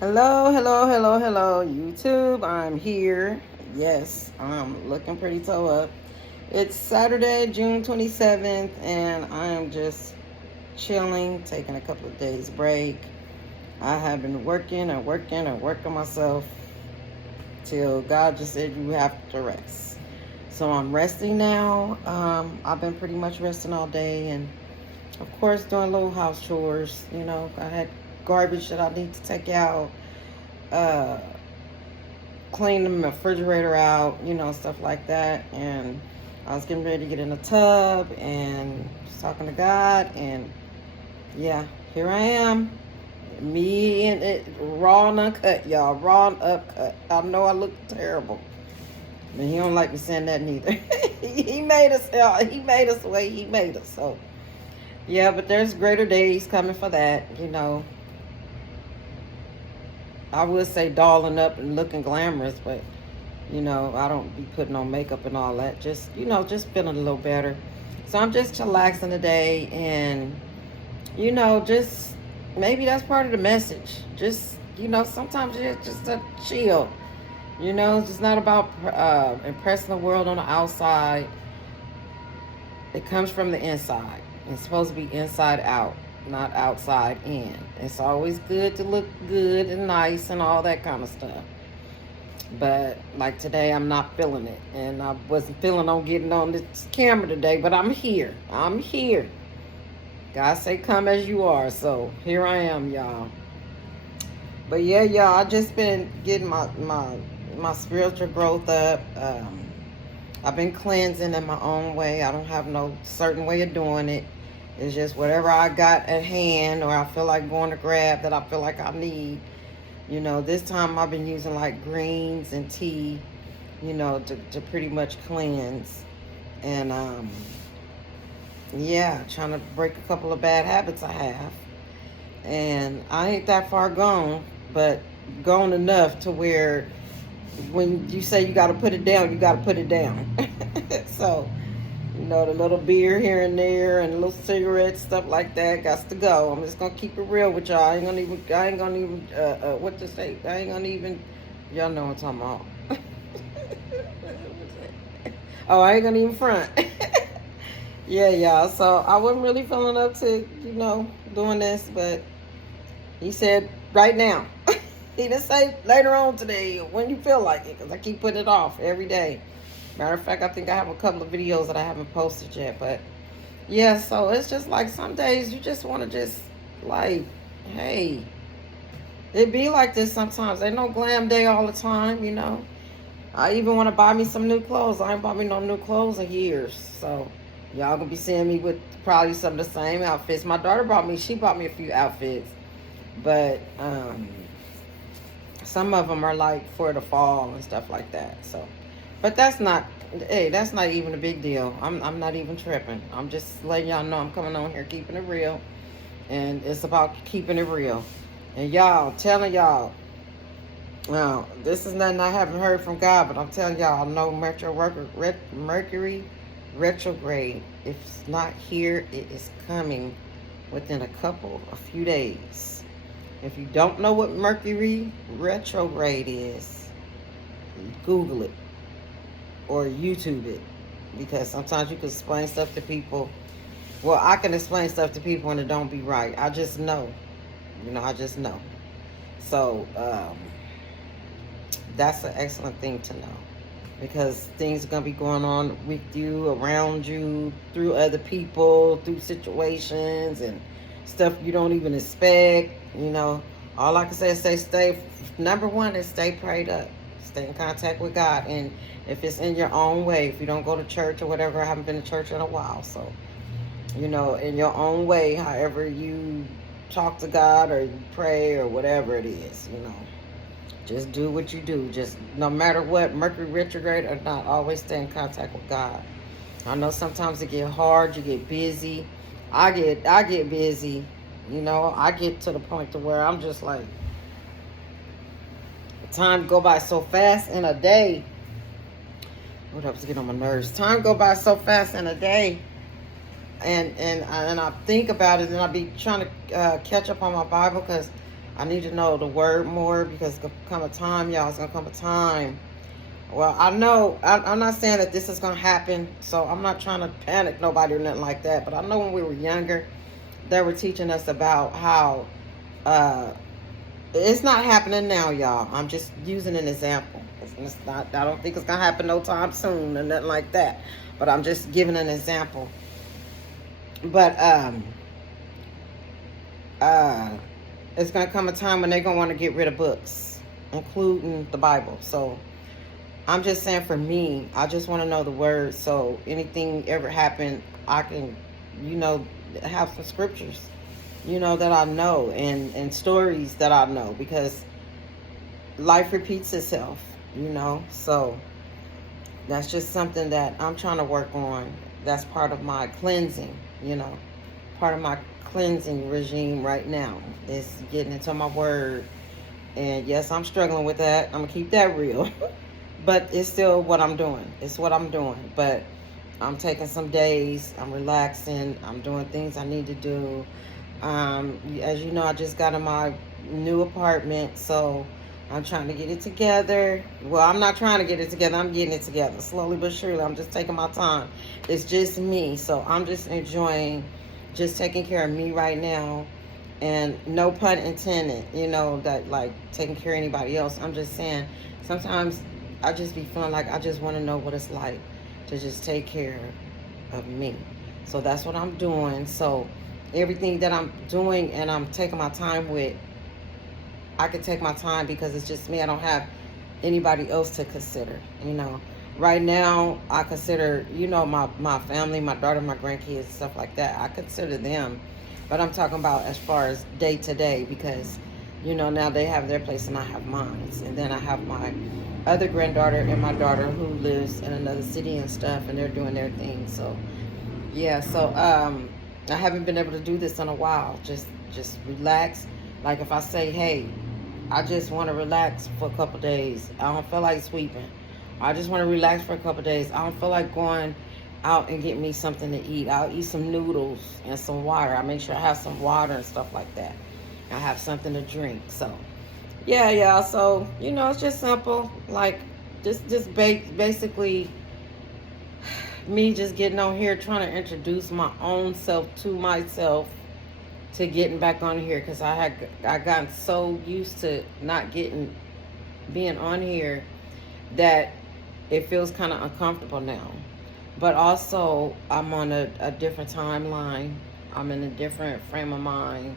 Hello, hello, hello, hello, YouTube. I'm here. Yes, I'm looking pretty toe up. It's Saturday, June 27th, and I am just chilling, taking a couple of days break. I have been working and working and working myself till God just said you have to rest. So I'm resting now. I've been pretty much resting all day, and of course doing little house chores. I had garbage that I need to take out. Uh, Clean the refrigerator out, stuff like that. And I was getting ready to get in the tub and was talking to God. And yeah, here I am. Me and it raw and uncut, y'all. Raw and uncut. I know I look terrible. But he don't like me saying that neither. He made us. He made us the way he made us. So yeah, but there's greater days coming for that. I would say dolling up and looking glamorous, but I don't be putting on makeup and all that. Just feeling a little better. So I'm just chillaxing today, and just maybe that's part of the message. Just sometimes it's just a chill. It's just not about impressing the world on the outside. It comes from the inside. It's supposed to be inside out, not outside in. It's always good to look good and nice and all that kind of stuff. But like today, I'm not feeling it. And I wasn't feeling on getting on this camera today, but I'm here. I'm here. God say come as you are. So here I am, y'all. But yeah, y'all, I just been getting my spiritual growth up. I've been cleansing in my own way. I don't have no certain way of doing it. It's just whatever I got at hand or I feel like going to grab that I feel like I need. This time I've been using like greens and tea, to pretty much cleanse. And yeah, trying to break a couple of bad habits I have. And I ain't that far gone, but gone enough to where when you say you got to put it down, you got to put it down. So, the little beer here and there and little cigarettes, stuff like that, got to go. I'm just gonna keep it real with y'all. I ain't gonna even, what to say? I ain't gonna even, y'all know what I'm talking about. Oh, I ain't gonna even front. Yeah, y'all. So I wasn't really feeling up to, doing this, but he said right now. He didn't say later on today when you feel like it, because I keep putting it off every day. Matter of fact, I think I have a couple of videos that I haven't posted yet. But yeah, so it's just like some days you just want to just like, hey, it be like this sometimes. Ain't no glam day all the time, I even want to buy me some new clothes. I ain't bought me no new clothes in years. So y'all gonna be seeing me with probably some of the same outfits. My daughter she bought me a few outfits. But some of them are like for the fall and stuff like that. So, but that's not even a big deal. I'm not even tripping. I'm just letting y'all know I'm coming on here keeping it real, and it's about keeping it real. And y'all, telling y'all, now this is nothing I haven't heard from God, but I'm telling y'all, I know Mercury retrograde. If it's not here, it is coming within a few days. If you don't know what Mercury retrograde is, Google it or YouTube it, because sometimes you can explain stuff to people. Well, I can explain stuff to people and it don't be right. I just know. I just know. So that's an excellent thing to know, because things are going to be going on with you, around you, through other people, through situations and stuff you don't even expect. All I can say is number one is stay prayed up. Stay in contact with God. And if it's in your own way, if you don't go to church or whatever, I haven't been to church in a while. So, in your own way, however you talk to God or you pray or whatever it is, just do what you do. Just no matter what, Mercury retrograde or not, always stay in contact with God. I know sometimes it get hard, you get busy. I get busy. I get to the point to where I'm just like, time go by so fast in a day. What else get on my nerves? Time go by so fast in a day, and I think about it, and I be trying to catch up on my Bible, because I need to know the word more, because it's going to come a time, y'all. It's going to come a time. Well, I know, I'm not saying that this is going to happen, so I'm not trying to panic nobody or nothing like that. But I know when we were younger, they were teaching us about how it's not happening now, y'all. I'm just using an example. It's not, I don't think it's going to happen no time soon or nothing like that. But I'm just giving an example. But it's going to come a time when they're going to want to get rid of books, including the Bible. So I'm just saying, for me, I just want to know the word. So anything ever happen, I can, have some scriptures, that I know, and stories that I know, because life repeats itself, So that's just something that I'm trying to work on. That's part of my cleansing, part of my cleansing regime right now is getting into my word. And yes, I'm struggling with that. I'm gonna keep that real. But it's still what I'm doing. It's what I'm doing. But I'm taking some days. I'm relaxing. I'm doing things I need to do. As you know, I just got in my new apartment, so I'm trying to get it together. Well, I'm not trying to get it together. I'm getting it together slowly but surely. I'm just taking my time. It's just me, so I'm just enjoying just taking care of me right now. And no pun intended, that like taking care of anybody else. I'm just saying, sometimes I just be feeling like I just want to know what it's like to just take care of me. So that's what I'm doing. So everything that I'm doing and I'm taking my time with, I can take my time because it's just me. I don't have anybody else to consider, Right now, I consider, my family, my daughter, my grandkids, stuff like that. I consider them. But I'm talking about as far as day to day, because, now they have their place and I have mine. And then I have my other granddaughter and my daughter who lives in another city and stuff, and they're doing their thing. So, yeah, so I haven't been able to do this in a while. Just relax. Like if I say, hey, I just want to relax for a couple days. I don't feel like sweeping. I just want to relax for a couple days. I don't feel like going out and get me something to eat. I'll eat some noodles and some water. I make sure I have some water and stuff like that. I have something to drink. So yeah. So it's just simple. Like just basically me just getting on here trying to introduce my own self to myself, to getting back on here, because I gotten so used to not being on here that it feels kind of uncomfortable now. But also, I'm on a different timeline. I'm in a different frame of mind.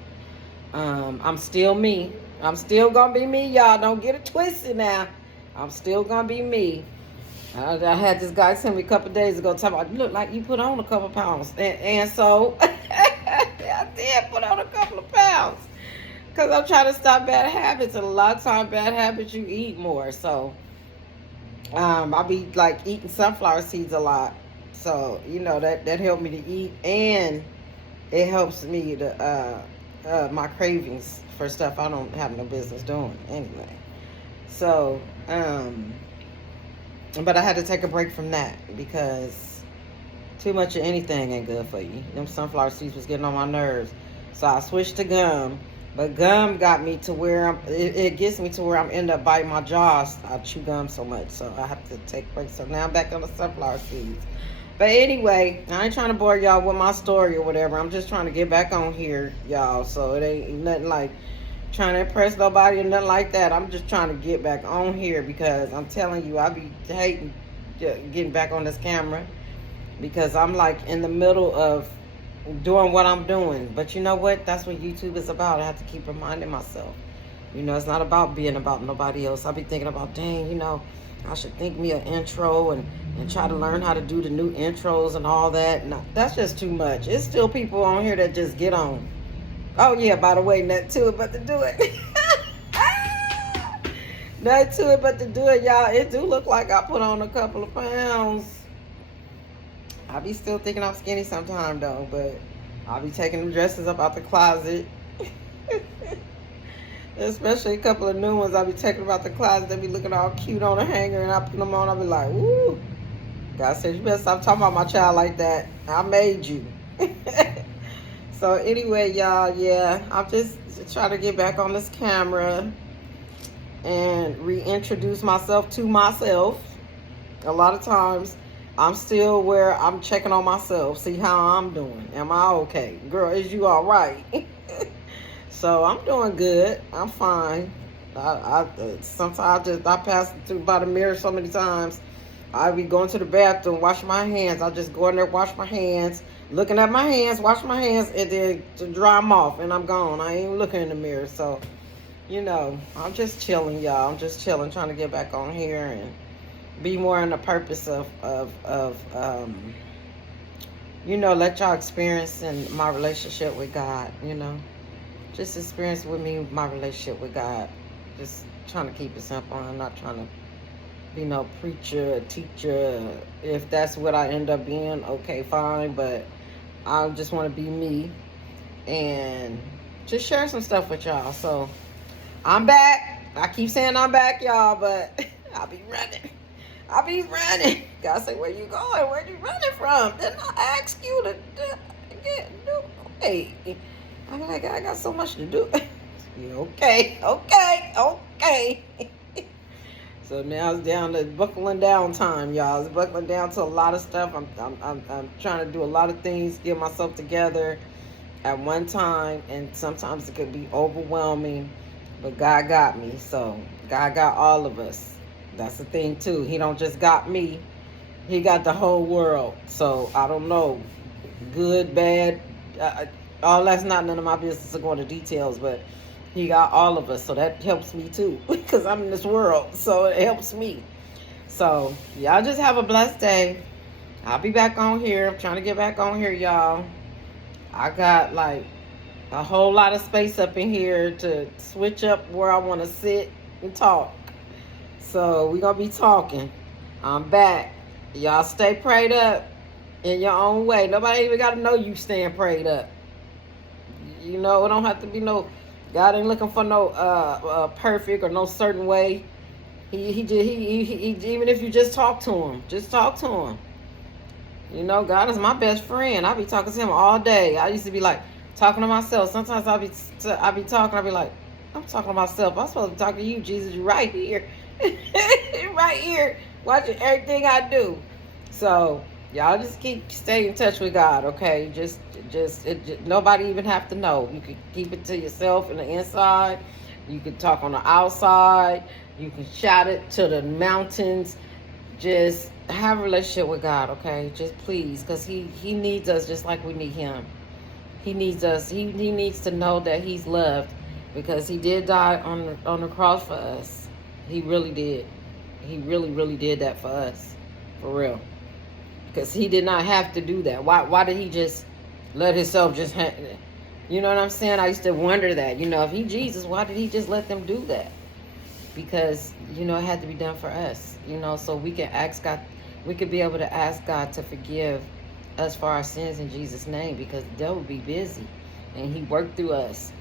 I'm still me. I'm still going to be me, y'all. Don't get it twisted now. I'm still going to be me. I had this guy send me a couple days ago talking about, you look like you put on a couple pounds. And so, I did put on a couple of pounds. Because I'm trying to stop bad habits. And a lot of times, bad habits, you eat more. So, I'll be like eating sunflower seeds a lot. So, that helped me to eat, and it helps me to, my cravings for stuff I don't have no business doing anyway. So, but I had to take a break from that because too much of anything ain't good for you. Them sunflower seeds was getting on my nerves. So I switched to gum, but gum got me to where it gets me to where I'm end up biting my jaws. I chew gum so much, so I have to take breaks. So now I'm back on the sunflower seeds. But anyway, I ain't trying to bore y'all with my story or whatever. I'm just trying to get back on here, y'all. So it ain't nothing like trying to impress nobody or nothing like that. I'm just trying to get back on here because I'm telling you, I be hating getting back on this camera because I'm like in the middle of doing what I'm doing. But you know what? That's what YouTube is about. I have to keep reminding myself. It's not about being about nobody else. I be thinking about, dang, I should think me an intro and try to learn how to do the new intros and all that. No, that's just too much. It's still people on here that just get on. Oh, yeah, by the way, nothing to it but to do it. Nothing to it but to do it, y'all. It do look like I put on a couple of pounds. I be still thinking I'm skinny sometime, though, but I'll be taking the dresses up out the closet. Especially a couple of new ones I'll be taking them out the closet. They be looking all cute on a hanger, and I put them on. I'll be like, woo. God says, you better stop talking about my child like that. I made you. So anyway, y'all, yeah, I'm just trying to get back on this camera and reintroduce myself to myself. A lot of times I'm still where I'm checking on myself, see how I'm doing. Am I okay? Girl, is you all right? So I'm doing good. I'm fine. Sometimes I pass through by the mirror so many times. I be going to the bathroom, washing my hands. I just go in there, wash my hands, looking at my hands, wash my hands, and then to dry them off, and I'm gone. I ain't looking in the mirror. So, I'm just chilling, y'all. I'm just chilling, trying to get back on here and be more in the purpose of let y'all experience in my relationship with God. Just experience with me my relationship with God. Just trying to keep it simple. I'm not trying to be no preacher, teacher. If that's what I end up being, okay, fine. But I just want to be me and just share some stuff with y'all. So I'm back. I keep saying I'm back, y'all, but I'll be running. God say, where you going? Where you running from? Didn't I ask you to get hey. I'm like, I got so much to do. Okay. So now it's down to buckling down time, y'all. It's buckling down to a lot of stuff. I'm trying to do a lot of things, get myself together at one time, and sometimes it can be overwhelming. But God got me, so God got all of us. That's the thing too. He don't just got me. He got the whole world. So I don't know, good, bad. All that's not none of my business to go into details, but he got all of us. So that helps me too, because I'm in this world. So it helps me. So y'all just have a blessed day. I'll be back on here. I'm trying to get back on here, y'all. I got like a whole lot of space up in here to switch up where I want to sit and talk. So we're going to be talking. I'm back. Y'all stay prayed up in your own way. Nobody even got to know you staying prayed up. It don't have to be no, God ain't looking for no perfect or no certain way. He even if you just talk to him, just talk to him. God is my best friend. I be talking to him all day. I used to be like talking to myself. Sometimes I be talking. I be like, I'm talking to myself. I'm supposed to be talking to you, Jesus. You right here, right here, watching everything I do. So y'all just stay in touch with God, okay? Just nobody even have to know. You can keep it to yourself in the inside. You can talk on the outside. You can shout it to the mountains. Just have a relationship with God, okay? Just please, because he needs us just like we need him. He needs us. He needs to know that he's loved, because he did die on the cross for us. He really did. He really, really did that for us. For real. Because he did not have to do that. Why did he just let himself just... You know what I'm saying? I used to wonder that. If he Jesus, why did he just let them do that? Because, it had to be done for us. So we can ask God... We could be able to ask God to forgive us for our sins in Jesus' name, because the devil be busy. And he worked through us.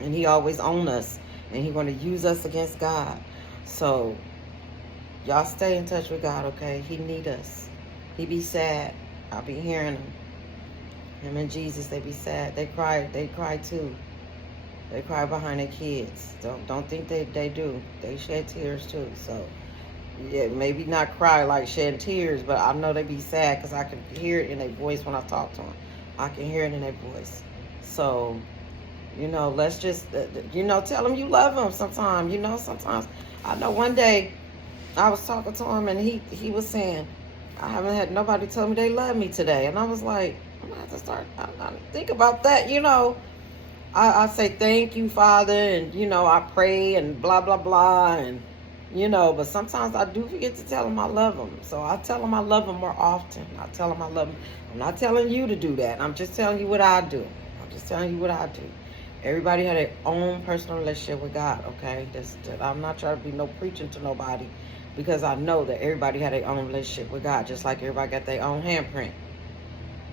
And he always own us. And he going to use us against God. So, y'all stay in touch with God, okay? He need us. He be sad. I'll be hearing him. Him and Jesus, they be sad. They cry too. They cry behind their kids. Don't think they do. They shed tears too. So, yeah, maybe not cry like shedding tears, but I know they be sad, because I can hear it in their voice when I talk to them. I can hear it in their voice. So, let's just, tell them you love them sometimes. Sometimes. I know one day I was talking to him, and he was saying, I haven't had nobody tell me they love me today. And I was like, I'm going to have to start, I think about that, I say, thank you, Father, and, I pray and blah, blah, blah, and, but sometimes I do forget to tell them I love them. So I tell them I love them more often. I tell them I love them. I'm not telling you to do that. I'm just telling you what I do. Everybody had their own personal relationship with God, okay? I'm not trying to be no preaching to nobody, because I know that everybody had their own relationship with God, just like everybody got their own handprint.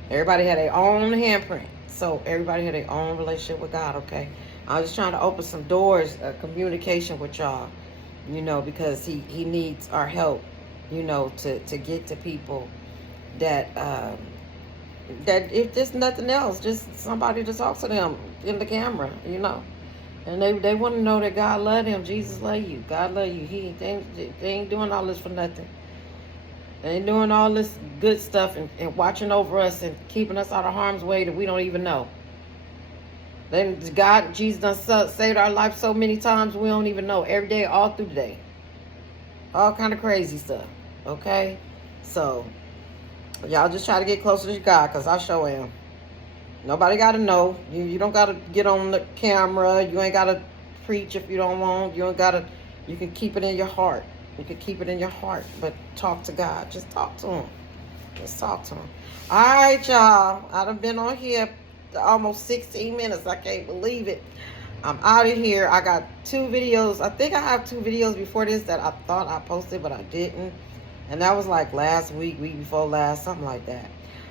Everybody had their own handprint. So everybody had their own relationship with God, okay? I was just trying to open some doors of communication with y'all, because he needs our help, to get to people that that if there's nothing else, just somebody to talk to them in the camera, you know. And they want to know that God love them. Jesus love you. God love you. They ain't doing all this for nothing. They ain't doing all this good stuff and watching over us and keeping us out of harm's way that we don't even know. Then God, Jesus done saved our life so many times we don't even know. Every day, all through the day. All kind of crazy stuff. Okay? So, y'all just try to get closer to God, because I sure am. Nobody got to know. You don't got to get on the camera. You ain't got to preach if you don't want. You ain't got to. You can keep it in your heart. You can keep it in your heart. But talk to God. Just talk to him. Just talk to him. All right, y'all. I done been on here almost 16 minutes. I can't believe it. I'm out of here. I got 2 videos. I think I have 2 videos before this that I thought I posted, but I didn't. And that was like last week before last, something like that.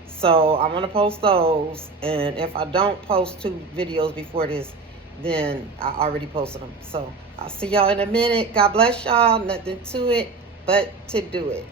So I'm going to post those. And if I don't post 2 videos before this, then I already posted them. So I'll see y'all in a minute. God bless y'all. Nothing to it but to do it.